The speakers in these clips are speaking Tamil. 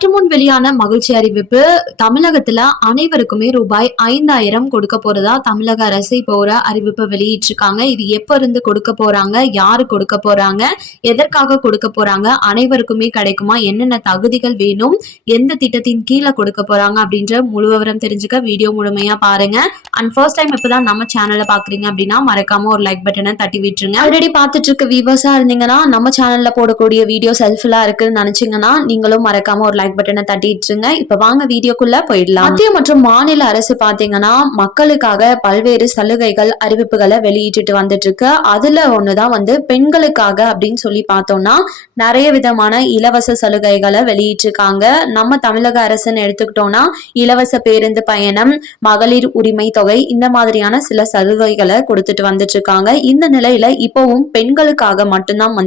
சற்று முன் வெளியான மகிழ்ச்சி அறிவிப்பு. தமிழகத்துல அனைவருக்குமே ரூபாய் 5,000 கொடுக்க போறதா தமிழக அரசு இப்போ ஒரு அறிவிப்பு வெளியிட்டிருக்காங்க. இது எப்ப இருந்து கொடுக்க போறாங்க, யாரு கொடுக்க போறாங்க, எதற்காக கொடுக்க போறாங்க, அனைவருக்குமே கிடைக்குமா, என்னென்ன தகுதிகள் வேணும், எந்த திட்டத்தின் கீழே கொடுக்க போறாங்க அப்படின்ற முழு விவரம் தெரிஞ்சுக்க வீடியோ முழுமையா பாருங்க. அண்ட் ஃபர்ஸ்ட் டைம் இப்பதான் நம்ம சேனலை பாக்குறீங்க அப்படின்னா மறக்காம ஒரு லைக் பட்டனை தட்டி விட்டுருங்க. ஆல்ரெடி பார்த்துட்டு இருக்க வியூவர்ஸா இருந்தீங்கன்னா நம்ம சேனல்ல போடக்கூடிய வீடியோ ஹெல்ப்ஃபுல்லா இருக்குன்னு நினைச்சீங்கன்னா நீங்களும் மறக்காம ஒரு லைக் பட்டனை தட்டிட்டுருங்க. இப்ப வாங்க வீடியோக்குள்ள போயிடலாம். மத்திய மற்றும் மாநில அரசு பாத்தீங்கன்னா மக்களுக்காக பல்வேறு சலுகைகள் அறிவிப்புகளை வெளியிட்டு வந்துட்டு இருக்கு. அதுல ஒண்ணுதான் பெண்களுக்காக அப்படின்னு சொல்லி பார்த்தோம்னா நிறைய விதமான இலவச சலுகைகளை வெளியிட்டிருக்காங்க. நம்ம தமிழக அரசுன்னு எடுத்துக்கிட்டோம்னா இலவச பேருந்து பயணம், மகளிர் உரிமை தொகை, இந்த மாதிரியான சில சலுகைகளை கொடுத்துட்டு வந்துட்டு இருக்காங்க. இந்த நிலையில இப்பவும் பெண்களுக்காக மட்டும்தான்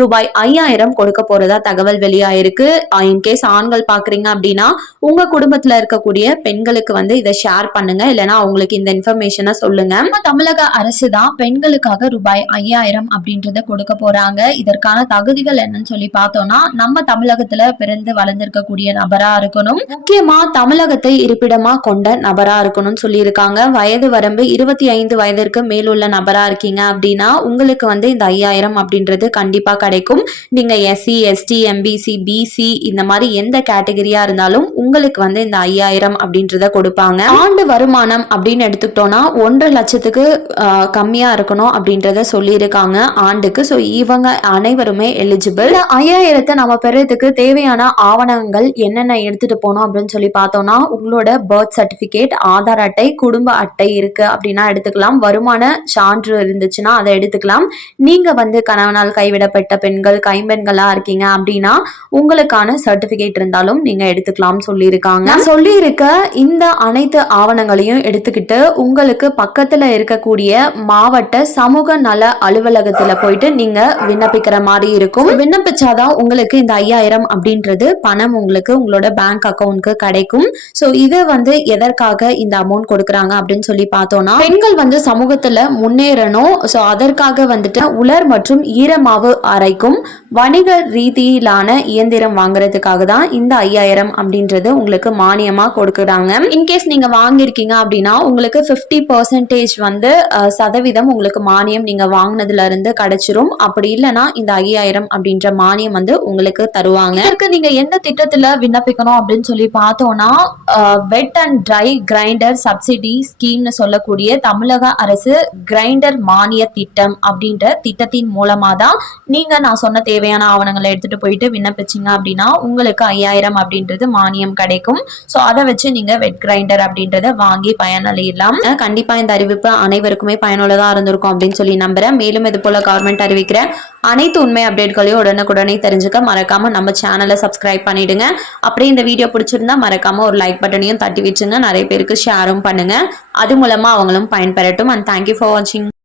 ரூபாய் 5,000 கொடுக்க போறதா தகவல் வெளியாயிருக்கு. இன்கேஸ் ஆண்கள் பாக்குறீங்க அப்படின்னா உங்க குடும்பத்துல இருக்கக்கூடிய பெண்களுக்கு இதை ஷேர் பண்ணுங்க, இல்லைன்னா அவங்களுக்கு இந்த இன்ஃபர்மேஷனை சொல்லுங்க. தமிழக அரசு தான் பெண்களுக்காக ரூபாய் 5,000 அப்படின்றத கொடுக்க போறாங்க. இதற்கான தகுதிகள் என்னன்னு சொல்லி பார்த்தோம்னா நம்ம தமிழகத்துல பிறந்து வளர்ந்திருக்கக்கூடிய நபரா இருக்கணும், முக்கியமா தமிழகத்தை இருப்பிடமா கொண்ட நபரா இருக்கணும்னு சொல்லி இருக்காங்க. வயது வரம்பு 25 வயதிற்கு மேலுள்ள நபரா இருக்கீங்க அப்படின்னா உங்களுக்கு இந்த 5,000 அப்படின்றது கண்டிப்பா கிடைக்கும். நீங்க எஸ்சி, எஸ்டி, எம்பிசி, பிசி இந்த மாதிரி எந்த கேட்டகரியா இருந்தாலும் உங்களுக்கு இந்த 5,000 அப்படின்றத கொடுப்பாங்க. ஆண்டு வருமானம் அப்படின்னு எடுத்துக்கிட்டோம்னா 1.5 லட்சத்துக்கு கம்மியா இருக்கணும் அப்படின்றத சொல்லியிருக்காங்க ஆண்டுக்கு. ஸோ இவங்க அனைவருமே எலிஜிபிள். 5,000 நம்ம பெறதுக்கு தேவையான ஆவணங்கள் என்னென்ன எடுத்துட்டு போனோம் அப்படின்னு சொல்லி பார்த்தோம்னா உங்களோட பர்த் சர்டிபிகேட், ஆதார் அட்டை, குடும்ப அட்டை இருக்கு அப்படின்னா எடுத்துக்கலாம். வருமான சான்று இருந்துச்சுன்னா அதை எடுத்துக்கலாம். நீங்க கணவனால் கைவிடப்பட்ட பெண்கள், கைம்பெண்களா இருக்கீங்க அப்படின்னா உங்களுக்கான சர்டிபிகேட் இருந்தாலும் நீங்க எடுத்துக்கலாம் சொல்லியிருக்காங்க. சொல்லியிருக்க இந்த அனைத்து ஆவணங்களையும் எடுத்துக்கிட்டு உங்களுக்கு பக்கத்துல இருக்கக்கூடிய மாவட்ட சமூக நல அலுவலகத்துல போயிட்டு நீங்க விண்ணப்பிக்கிற மாதிரி இருக்கும். விண்ணப்பிச்சாதான் உங்களுக்கு இந்த 5,000 அப்படின்றது பணம் உங்களுக்கு உங்களோட பேங்க் அக்கௌண்ட்க்கு கிடைக்கும். ஸோ இதை எதற்காக இந்த அமௌண்ட் கொடுக்குறாங்க அப்படின்னு சொல்லி பார்த்தோம்னா பெண்கள் சமூகத்துல முன்னேறணும். ஸோ அதற்காக உலர் மற்றும் ஈரமாவு அரைக்கும் வணிக ரீதியிலான இயந்திரம் வாங்குறதுக்காக தான் இந்த 5,000 அப்படின்றது உங்களுக்கு மானியமா கொடுக்குறாங்க. இன்கேஸ் நீங்க வாங்கியிருக்கீங்க அப்படின்னா உங்களுக்கு 50% சதவீதம் உங்களுக்கு மானியம் நீங்க வாங்கினதுல இருந்து கிடைச்சிரும். அப்படி இல்லைன்னா இந்த 5,000 அப்படின்ற மானியம் உங்களுக்கு தருவாங்க. இதற்கு நீங்க எந்த திட்டத்துல விண்ணப்பிக்கணும் அப்படின்னு சொல்லி பார்த்தோம்னா wet and dry grinder subsidy ஸ்கீம்னு சொல்லக்கூடிய தமிழக அரசு கிரைண்டர் மானிய திட்டம் அப்படின்ற திட்டத்தின் மூலமா தான் நீங்க நான் சொன்ன தேவையான ஆவணங்களை எடுத்துட்டு போயிட்டு விண்ணப்பிச்சீங்க அப்படின்னா உங்களுக்கு 5,000 அப்படின்றது மானியம் கிடைக்கும். ஸோ அதை வச்சு நீங்க வெட் கிரைண்டர் அப்படின்றத வாங்கி பயனடையலாம். கண்டிப்பா இந்த அறிவிப்பு அனைவருக்குமே பயனுள்ளதா இருந்திருக்கும் அப்படின்னு சொல்லி நம்புறேன். மேலும் இது போல கவர்மெண்ட் அறிவிக்கிற அனைத்து உண்மை அப்டேட்களையும் உடனுக்குடனே தெரிஞ்சுக்க மறக்காம நம்ம சேனலை சப்ஸ்கிரைப் பண்ணிடுங்க. அப்படியே இந்த வீடியோ பிடிச்சிருந்தா மறக்காம ஒரு லைக் பட்டனையும் தட்டி வச்சுங்க. நிறைய பேருக்கு ஷேரும் பண்ணுங்க. அது மூலமா அவங்களும் பயன்பெறட்டும். அண்ட் தேங்க்யூ ஃபார் வாட்சிங்.